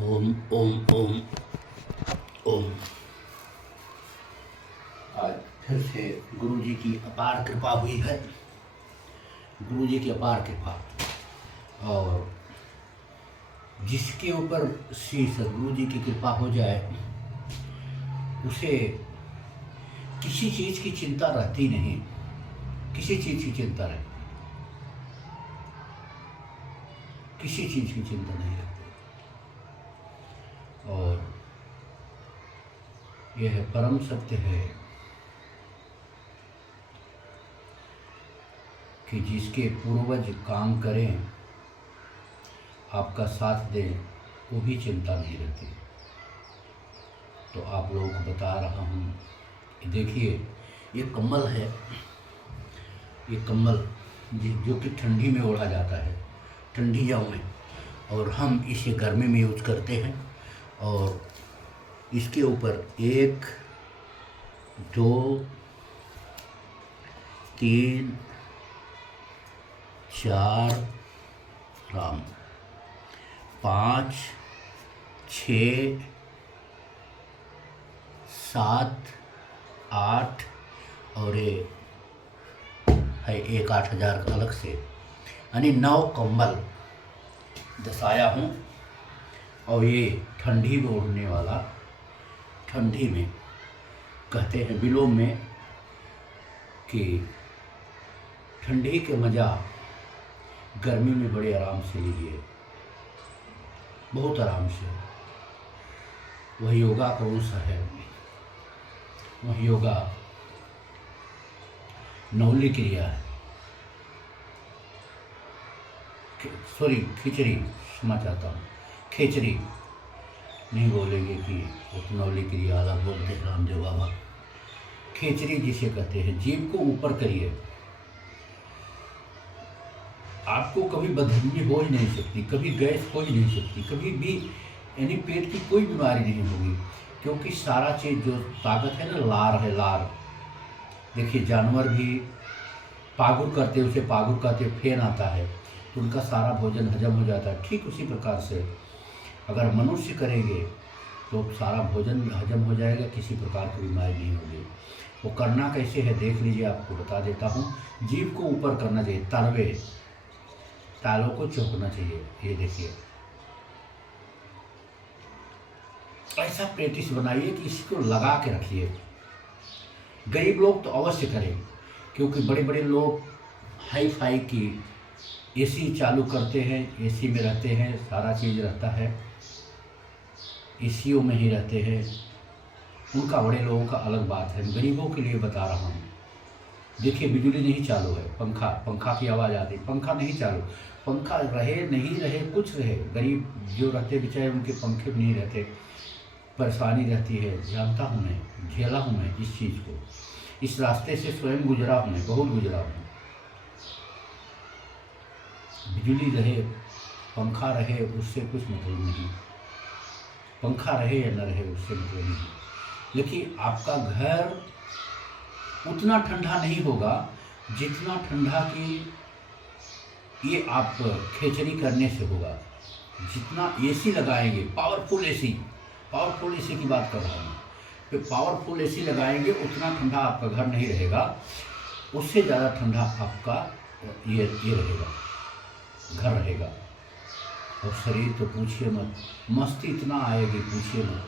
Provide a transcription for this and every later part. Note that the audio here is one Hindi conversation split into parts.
ओम ओम ओम ओम। आज फिर से गुरु जी की अपार कृपा हुई है। गुरु जी की अपार कृपा, और जिसके ऊपर श्री सदगुरु जी की कृपा हो जाए उसे किसी चीज़ की चिंता रहती नहीं। किसी चीज़ की चिंता रहती, किसी चीज़ की चिंता नहीं रहती। और यह परम सत्य है कि जिसके पूर्वज काम करें, आपका साथ दें, वो भी चिंता नहीं रहती। तो आप लोगों को बता रहा हूँ कि देखिए, ये कम्बल है, ये कम्बल जो कि ठंडी में ओढ़ा जाता है, ठंडियों में, और हम इसे गर्मी में यूज करते हैं। और इसके ऊपर 1 2 3 4 राम 5 6 7 8 और ये है एक 8000 का अलग से, यानी 9 कंबल दसाया हूँ। और ये ठंडी में ओढ़ने वाला, ठंडी में कहते हैं विलोम में कि ठंडी के मज़ा गर्मी में बड़े आराम से लीजिए, बहुत आराम से। वह योगा कौन सा है? वह योगा नौली क्रिया है, सॉरी खिचड़ी, क्षमा चाहता हूँ, खिचड़ी नहीं बोलेंगे कि नौली क्रिया अलग बोलते हैं रामदेव बाबा। खिचड़ी जिसे कहते हैं, जीभ को ऊपर करिए। आपको कभी बदहजमी हो ही नहीं सकती, कभी गैस हो ही नहीं सकती, कभी भी यानी पेट की कोई बीमारी नहीं होगी, क्योंकि सारा चीज़ जो ताकत है ना, लार है, लार। देखिए जानवर भी पागुर करते, उसे पागुर कहते, फेन आता है तो उनका सारा भोजन हजम हो जाता है। ठीक उसी प्रकार से अगर मनुष्य करेंगे तो सारा भोजन हजम हो जाएगा, किसी प्रकार की बीमारी नहीं होगी। वो करना कैसे है देख लीजिए, आपको बता देता हूँ। जीभ को ऊपर करना चाहिए, तलवे तालों को चौंकना चाहिए। ये देखिए, ऐसा प्रैक्टिस बनाइए कि इसको लगा के रखिए। गरीब लोग तो अवश्य करें, क्योंकि बड़े बड़े लोग हाई फाई की एसी चालू करते हैं, एसी में रहते हैं, सारा चीज़ रहता है, एसीओ में ही रहते हैं। उनका, बड़े लोगों का अलग बात है। गरीबों के लिए बता रहा हूँ। देखिए बिजली नहीं चालू है, पंखा की आवाज़ आती, पंखा नहीं चालू, पंखा रहे नहीं रहे कुछ रहे, गरीब जो रहते बेचारे उनके पंखे भी नहीं रहते, परेशानी रहती है। जानता हूँ मैं, झेला हूँ मैं इस चीज़ को, इस रास्ते से स्वयं गुजरा हूँ मैं, बहुत गुजरा हूँ। बिजली रहे, पंखा रहे, उससे कुछ मतलब नहीं। पंखा रहे या न रहे उससे मतलब नहीं। लेकिन आपका घर उतना ठंडा नहीं होगा जितना ठंडा की ये आप खिचड़ी करने से होगा। जितना एसी लगाएंगे, पावरफुल एसी की बात कर रहा हूँ, तो पावरफुल एसी लगाएंगे उतना ठंडा आपका घर नहीं रहेगा, उससे ज़्यादा ठंडा आपका ये रहेगा, घर रहेगा। और शरीर तो पूछिए मत, मस्ती इतना आएगी पूछिए मत।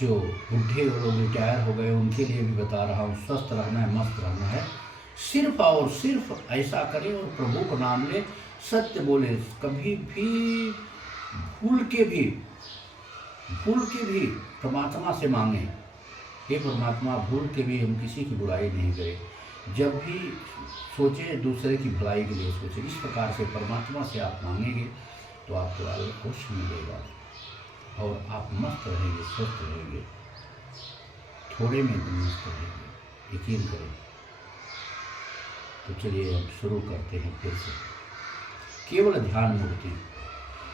जो बूढ़े लोग रिटायर हो गए उनके लिए भी बता रहा हूँ, स्वस्थ रहना है, मस्त रहना है। सिर्फ और सिर्फ ऐसा करें और प्रभु का नाम ले, सत्य बोले, कभी भी भूल के भी परमात्मा से मांगे, हे परमात्मा, भूल के भी हम किसी की बुराई नहीं करें। जब भी सोचे दूसरे की भलाई के लिए सोचे। इस प्रकार से परमात्मा से आप मांगेंगे तो आपको आगे कुछ मिलेगा और आप मस्त रहेंगे, स्वस्थ रहेंगे, थोड़े में भी मस्त रहेंगे, यकीन करें। तो चलिए अब शुरू करते हैं फिर से। केवल ध्यान मूर्ति,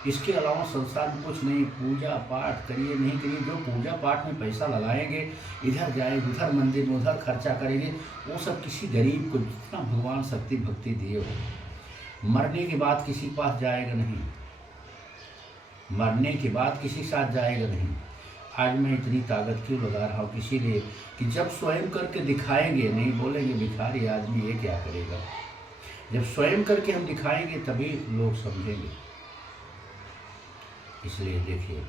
इसके अलावा संसार में कुछ नहीं। पूजा पाठ करिए नहीं करिए, जो पूजा पाठ में पैसा लगाएंगे, इधर जाएंगे, उधर मंदिर में उधर खर्चा करेंगे, वो सब किसी गरीब को जितना भगवान शक्ति भक्ति दिए हो, मरने के बाद किसी के पास जाएगा नहीं। मरने के बाद किसी साथ जाएगा नहीं। आज मैं इतनी ताकत क्यों लगा रहा हूँ, इसीलिए कि जब स्वयं करके दिखाएंगे, नहीं बोलेंगे भिखारी आदमी ये क्या करेगा, जब स्वयं करके हम दिखाएंगे तभी लोग समझेंगे। इसलिए देखिए,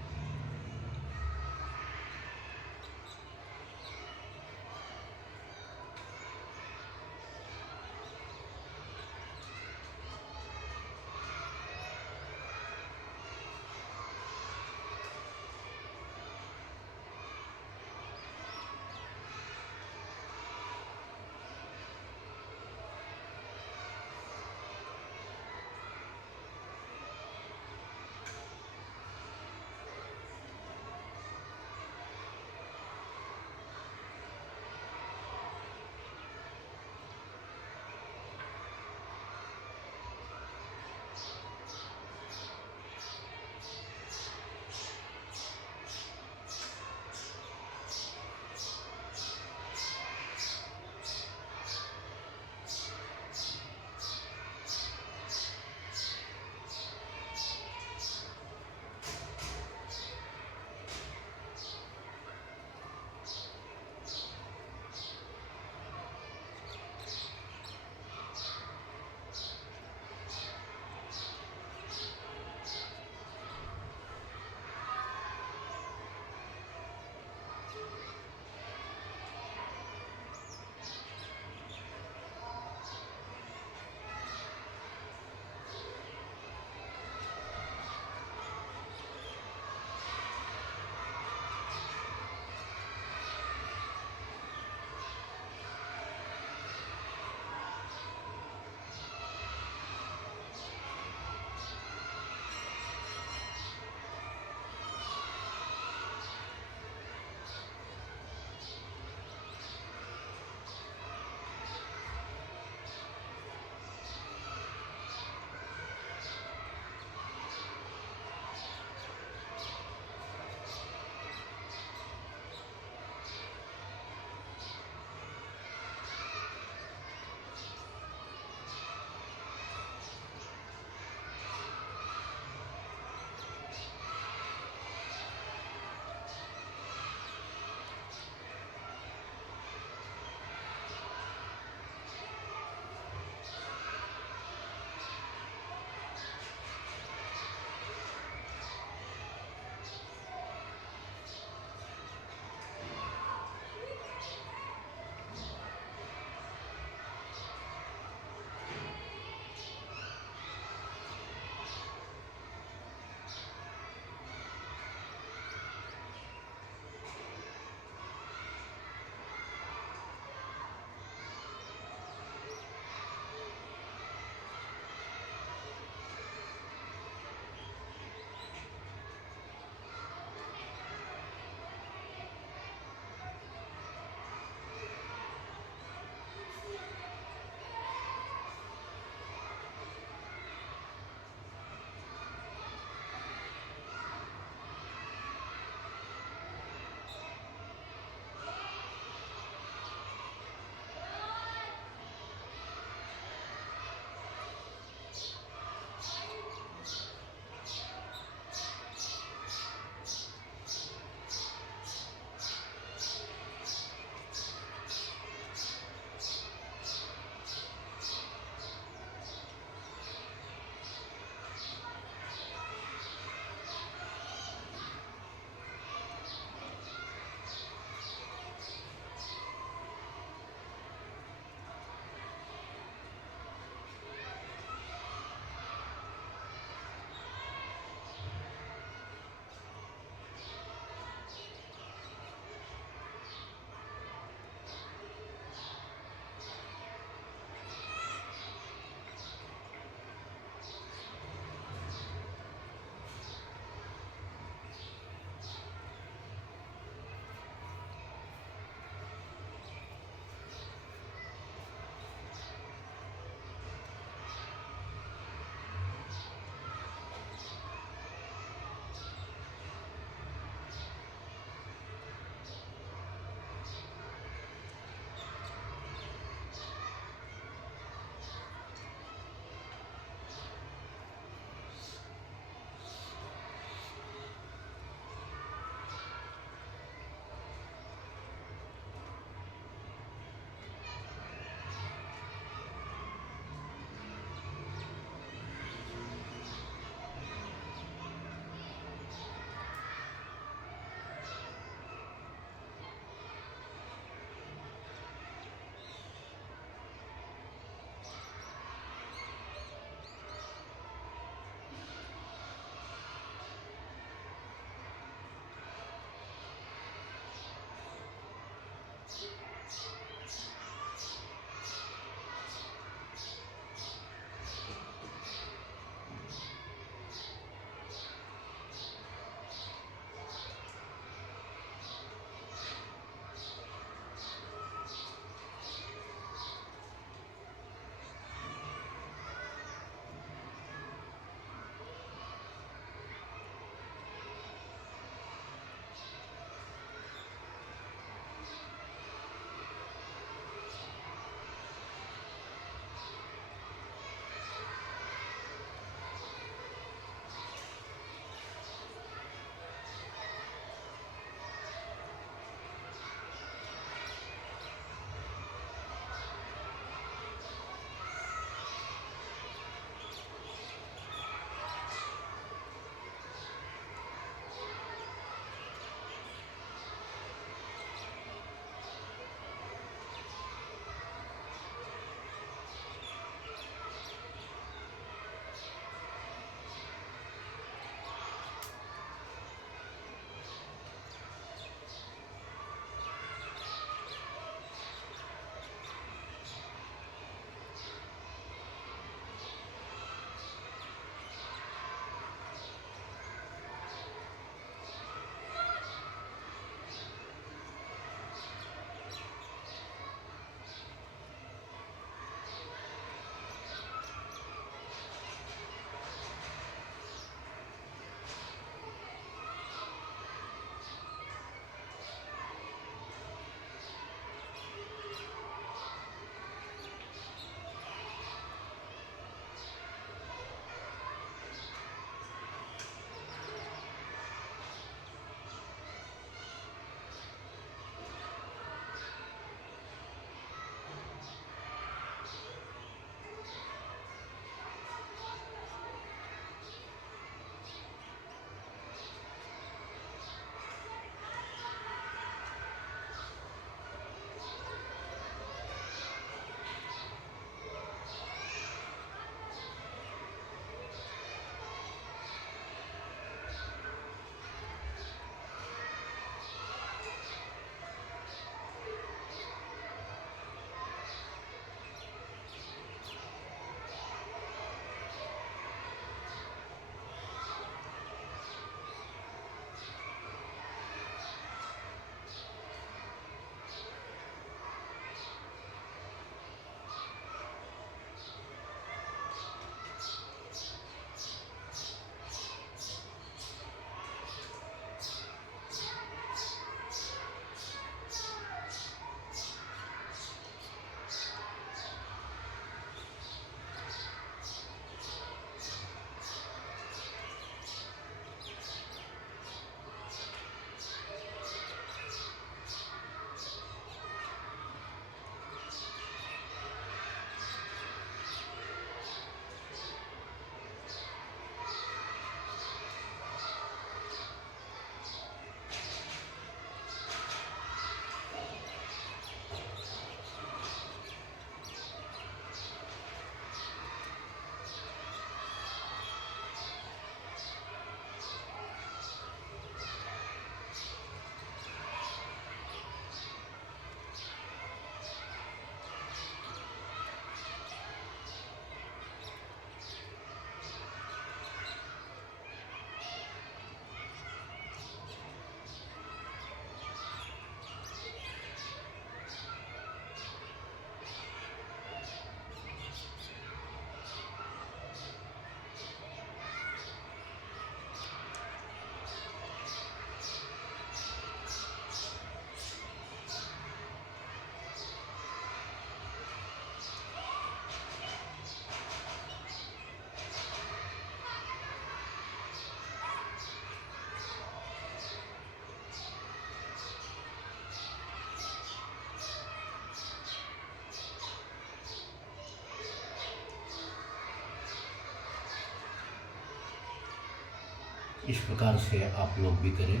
इस प्रकार से आप लोग भी करें।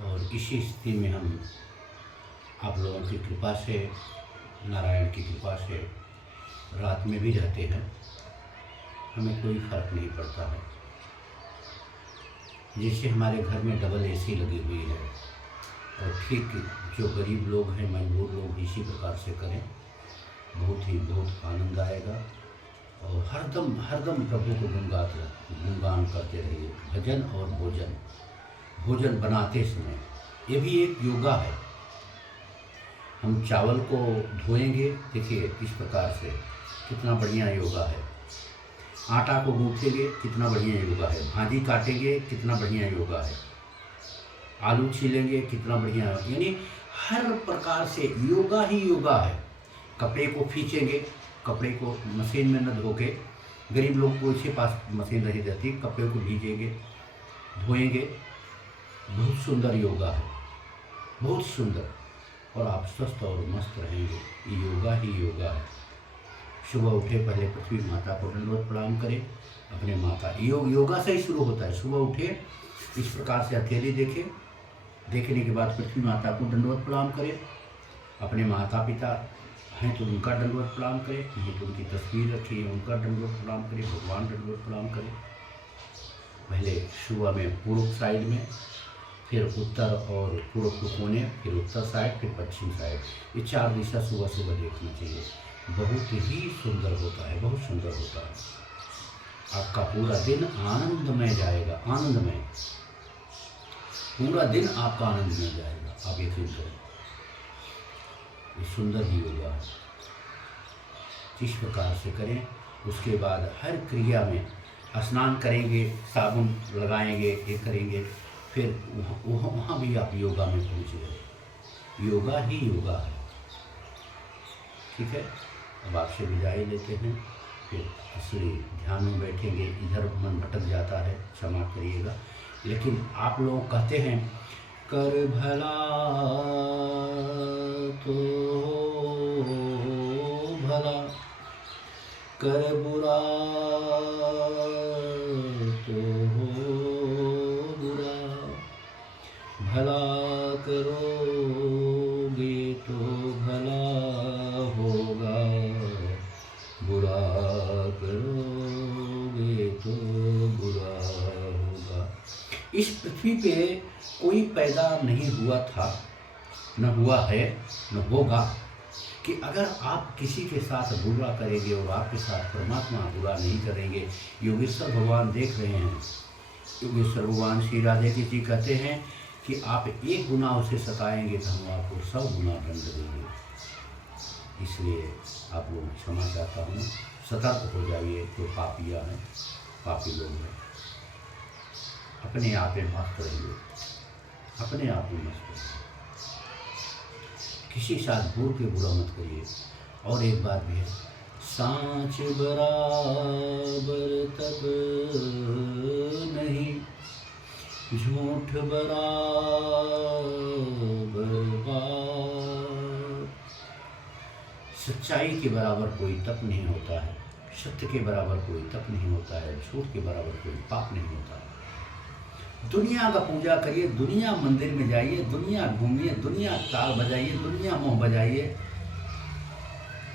और इसी स्थिति में हम आप लोगों की कृपा से, नारायण की कृपा से रात में भी रहते हैं, हमें कोई फर्क नहीं पड़ता है। जैसे हमारे घर में डबल एसी लगी हुई है, और ठीक जो गरीब लोग हैं, मजबूर लोग इसी प्रकार से करें, बहुत आनंद आएगा। और हरदम प्रभु को गुणगान करते रहिए। भजन और भोजन बनाते समय, ये भी एक योगा है। हम चावल को धोएंगे, देखिए इस प्रकार से, कितना बढ़िया योगा है। आटा को गूँथेंगे, कितना बढ़िया योगा है। भाजी काटेंगे, कितना बढ़िया योगा है। आलू छीलेंगे, कितना बढ़िया है। यानी हर प्रकार से योगा ही योगा है। कपड़े को खींचेंगे, कपड़े को मशीन में न धो के, गरीब लोग को इसके पास मशीन नहीं रहती, कपड़े को भीजेंगे, धोएंगे, बहुत सुंदर योगा है, बहुत सुंदर। और आप स्वस्थ और मस्त रहेंगे। ये योगा ही योगा है। सुबह उठे, पहले पृथ्वी माता को दंडवत प्रणाम करें। अपने माता, योगा से ही शुरू होता है। सुबह उठे, इस प्रकार से हथेली देखें, देखने के बाद पृथ्वी माता को दंडवत प्रणाम करें। अपने माता पिता हैं तो उनका दंडवत प्रणाम करें, नहीं तो उनकी तस्वीर रखिए, उनका दंडवत प्रणाम करें, भगवान दंडवत प्रणाम करें। पहले सुबह में पूर्व साइड में, फिर उत्तर और पूर्व को कोने, फिर उत्तर साइड, फिर पश्चिम साइड। ये 4 दिशा सुबह सुबह देखना चाहिए। बहुत ही सुंदर होता है, बहुत सुंदर होता है। आपका पूरा दिन आनंदमय जाएगा, आनंदमय। पूरा दिन आपका आनंदमय जाएगा। आप यकीन करें, ये सुंदर ही योगा है। इस प्रकार से करें। उसके बाद हर क्रिया में स्नान करेंगे, साबुन लगाएंगे, ये करेंगे, फिर वहाँ भी आप योगा में पहुँच गए। योगा ही योगा है। ठीक है, अब आपसे विदाई लेते हैं। फिर असली ध्यान में बैठेंगे। इधर मन भटक जाता है, क्षमा करिएगा। लेकिन आप लोग कहते हैं, कर भला तो भला, कर बुरा तो बुरा। भला करोगे तो भला होगा, बुरा करोगे तो बुरा होगा। इस पृथ्वी पे कोई पैदा नहीं हुआ था, न हुआ है, न होगा, कि अगर आप किसी के साथ बुरा करेंगे और आपके साथ परमात्मा बुरा नहीं करेंगे। योगेश्वर भगवान देख रहे हैं। योगेश्वर भगवान श्री राधे जी कहते हैं कि आप एक गुना उसे सताएंगे तो हम आपको 100 गुना दंड देंगे। इसलिए आप लोग क्षमा चाहता हूँ, सतर्क हो जाइए। तो पापियाँ हैं, पापी लोग हैं। अपने आप में मस्त रहिए, अपने आप में मस्त रहिए। किसी साथ बोल के बुरा मत करिए। और एक बात भी है, सांच बराबर तब नहीं, झूठ बराबर बात। सच्चाई के बराबर कोई तप नहीं होता है, सत्य के बराबर कोई तप नहीं होता है, झूठ के बराबर कोई पाप नहीं होता है। दुनिया का पूजा करिए, दुनिया मंदिर में जाइए, दुनिया घूमिए, दुनिया ताल बजाइए, दुनिया मोह बजाइए,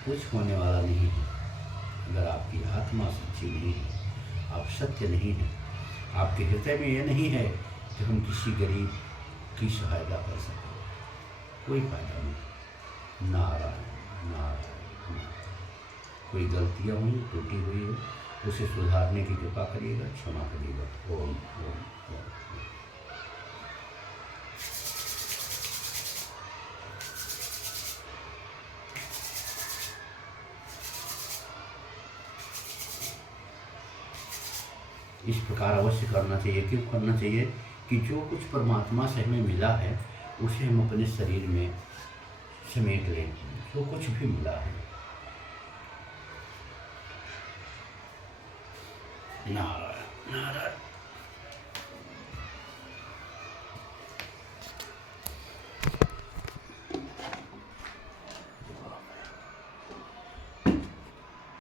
कुछ होने वाला नहीं है। अगर आपकी आत्मा सच्ची नहीं है, आप सत्य नहीं है, आपके हृदय में ये नहीं है कि हम किसी गरीब की सहायता कर सकें, कोई फायदा नहीं। नारायण नारायण। कोई गलतियाँ हुई, टूटी हुई हो, उसे सुधारने की कृपा करिएगा, क्षमा करिएगा। ओम ओम ओम। इस प्रकार अवश्य करना चाहिए। क्यों करना चाहिए? कि जो कुछ परमात्मा से हमें मिला है उसे हम अपने शरीर में समेट लें, जो कुछ भी मिला है। नारायण नारायण।